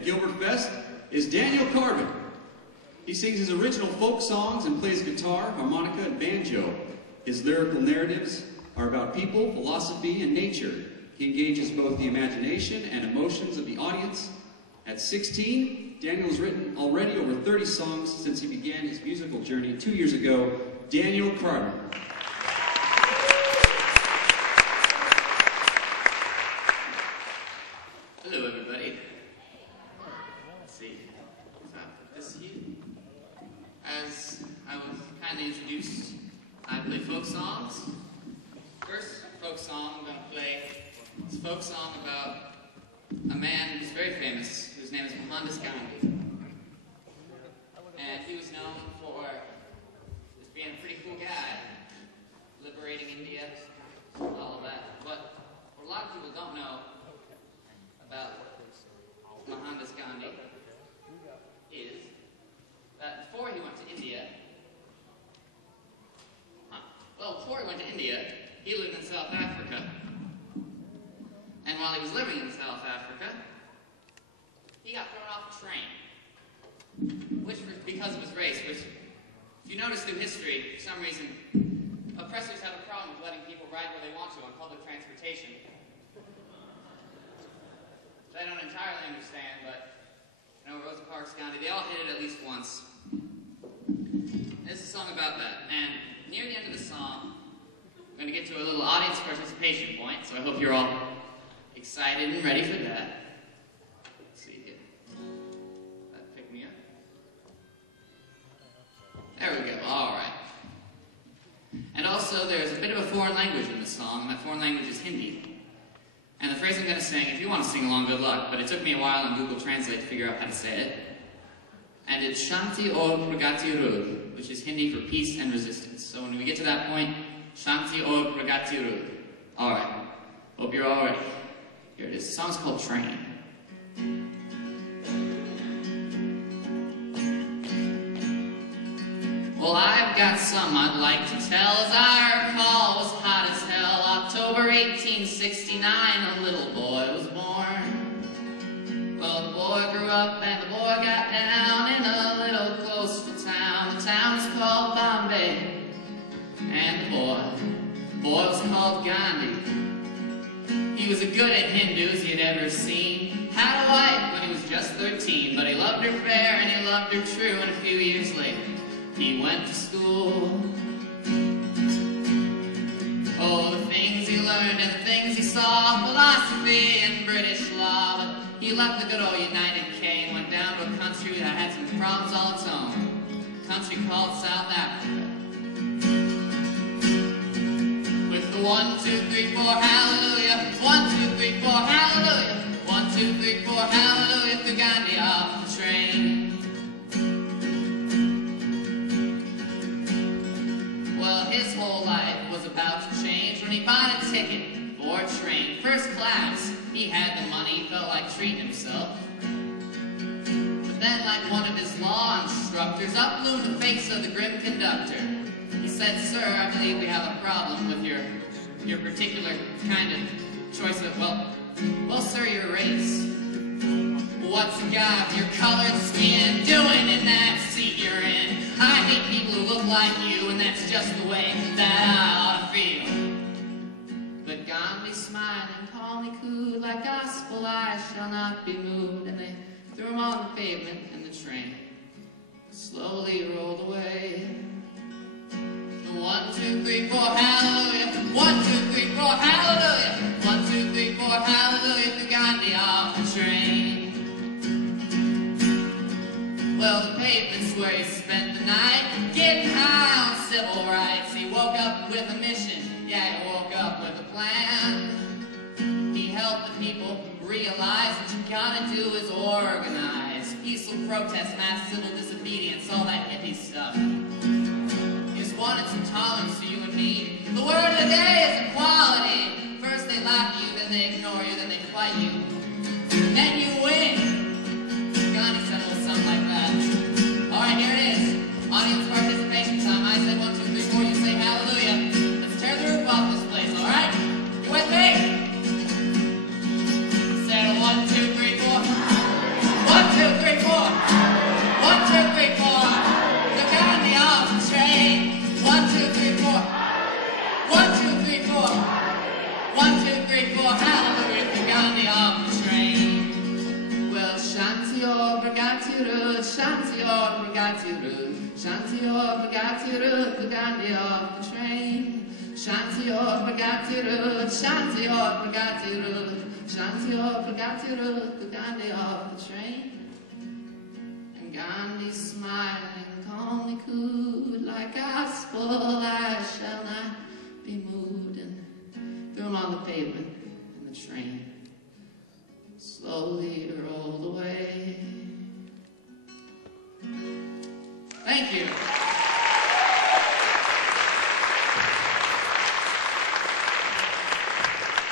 at GilbertFest is Daniel Karbon. He sings his original folk songs and plays guitar, harmonica, and banjo. His lyrical narratives are about people, philosophy, and nature. He engages both the imagination and emotions of the audience. At 16, Daniel has written already over 30 songs since he began his musical journey 2 years ago. Daniel Karbon. Hello, everybody. Let's see. This here. As I was kindly introduced, I play folk songs. First folk song I'm going to play is a folk song about a man who's very famous, whose name is Mohandas Gandhi. And he was known for just being a pretty cool guy, liberating India, all of that. But what a lot of people don't know about Mohandas Gandhi is that before he went to India, he lived in South Africa. And while he was living in South Africa, he got thrown off a train, which was because of his race, which, if you notice through history, for some reason, oppressors have a problem with letting people ride where they want to on public transportation. I don't entirely understand, but you know, Rosa Parks, Gandhi, they all hit it at least once. This is a song about that. And near the end of the song, I'm going to get to a little audience participation point, so I hope you're all excited and ready for that. Let's see here. That pick me up. There we go. All right. And also, there's a bit of a foreign language in the song, and that foreign language is Hindi. And the phrase I'm going to sing, if you want to sing along, good luck, but it took me a while on Google Translate to figure out how to say it. And it's Shanti Aur Pragati Rud, which is Hindi for peace and resistance. So when we get to that point, Shanti Aur Pragati Rud. All right. Hope you're all ready. Here it is. The song's called Train. Well, I've got some I'd like to tell. As I recall, it was hot as hell. October 1869, a little boy was born. Well, the boy grew up and the boy got down in a little coastal town. The town is called Bombay. And the boy was called Gandhi. He was as good at Hindus you'd ever seen. Had a wife when he was just 13, but he loved her fair and he loved her true. And a few years later, he went to school. Oh, the things he learned and the things he saw, philosophy and British law. But he left the good old United K and went down to a country that had some problems all its own. A country called South Africa. With the 1, 2, 3, 4, hallelujah. 1, 2, 3, 4, hallelujah. 1, 2, 3, 4, hallelujah. Threw Gandhi off the train. Well, his whole life was about to change when he bought a ticket for a train. First class, he had the money, felt like treating himself. But then, like one of his law instructors, up loomed the face of the grim conductor. He said, "Sir, I believe we have a problem with your particular kind of choice of, well, sir, your race. What's a guy with your colored skin doing in that seat you're in? I hate people who look like you, and that's just the way that I ought to feel." But Gandhi smiling, calmly cooed, like gospel, I shall not be moved. And they threw him on the pavement, and the train slowly rolled away. 1, 2, 3, 4, hallelujah. 1, 2, 3, 4, hallelujah. 1, 2, 3, 4, hallelujah. Threw Gandhi off the train. Well, the pavement's where he spent the night, getting high on civil rights. He woke up with a mission. Yeah, he woke up with a plan. He helped the people realize what you gotta do is organize. Peaceful protest, mass civil disobedience, all that hippie stuff. Wanted some tolerance for you and me. The word of the day is equality. First they laugh at you, then they ignore you, then they fight you. Then you win. Gandhi said a little something like that. Alright, here it is. Audience participation time. I said 1, 2, 3, 4, you say hallelujah. Let's tear the roof off this place, alright? You with me? Say 1, 2, 3, 4. 1, rugatiru, shantior, rugatiru, shantior, rugatiru, gugandi off the train. Shantior, rugatiru, shantior, rugatiru, shantior, rugatiru, gugandi off the train. And Gandhi smiling calmly cooed, like gospel I shall not be moved, and threw him on the pavement, and the train slowly rolled away. Thank you.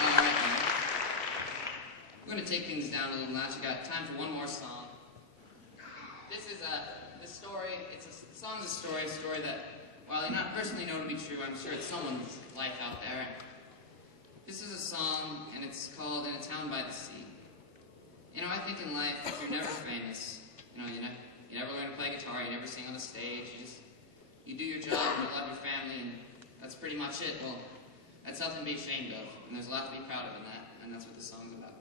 All right, now. We're going to take things down a little notch. I got time for one more song. This is the story. The song's a story that, while I not personally know to be true, I'm sure it's someone's life out there. This is a song, and it's called "In a Town by the Sea." You know, I think in life, if you're never famous, you never learn to play guitar, you never sing on the stage, you do your job, and you love your family, and that's pretty much it. Well, that's nothing to be ashamed of, and there's a lot to be proud of in that, and that's what the song's about.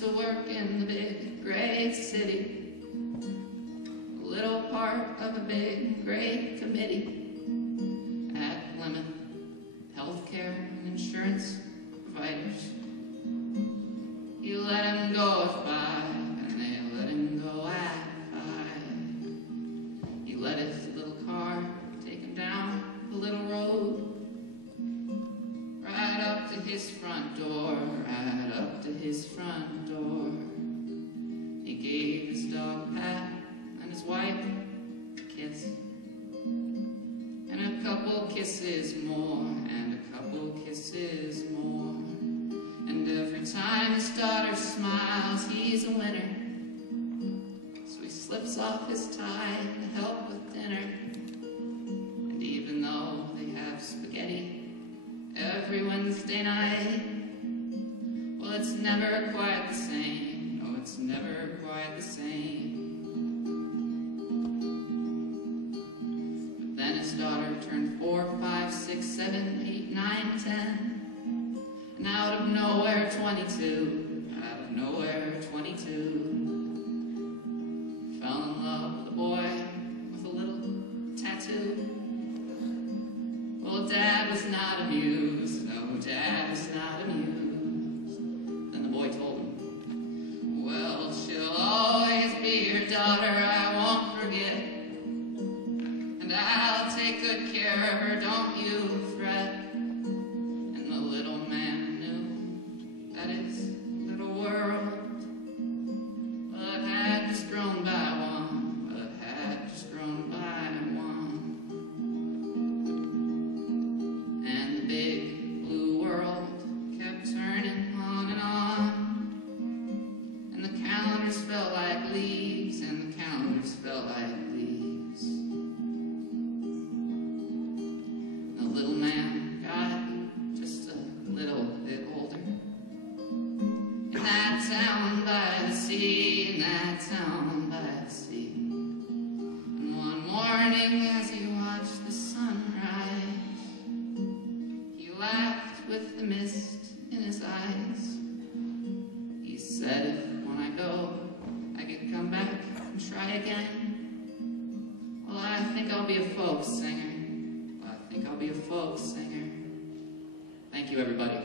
To work in the big, great city, a little part of a big, great committee at Plymouth, healthcare and insurance providers. You let him go at 5, and they let him go at 5. He let his little car take him down the little road, right up to his front door, right up to his front door. He gave his dog Pat and his wife a kiss, and a couple kisses more, and a couple kisses more. And every time his daughter smiles, he's a winner. So he slips off his tie to help with dinner. And even though they have spaghetti every Wednesday night, well, it's never quite the same. No, it's never quite the same. But then his daughter turned 4, 5, 6, 7, 8, 9, 10. And out of nowhere, 22. Out of nowhere, 22. Fell in love with a boy with a little tattoo. Well, Dad was not amused. No, Dad was not amused. Boy told him, well, she'll always be your daughter, I won't forget. And I'll take good care of her, don't you fret. And the little man knew that his little world, well, it had just grown by one. Well, it had just grown by one. And the big blue world kept turning on and on. And the calendars felt like leaves, and the calendars felt like leaves. The little man got just a little bit older. In that town by the sea, in that town by the sea. And one morning as he watched the sunrise, he laughed with the mist in his eyes. He said, if when I go, I could come back and try again, well, I think I'll be a folk singer. Well, I think I'll be a folk singer. Thank you, everybody.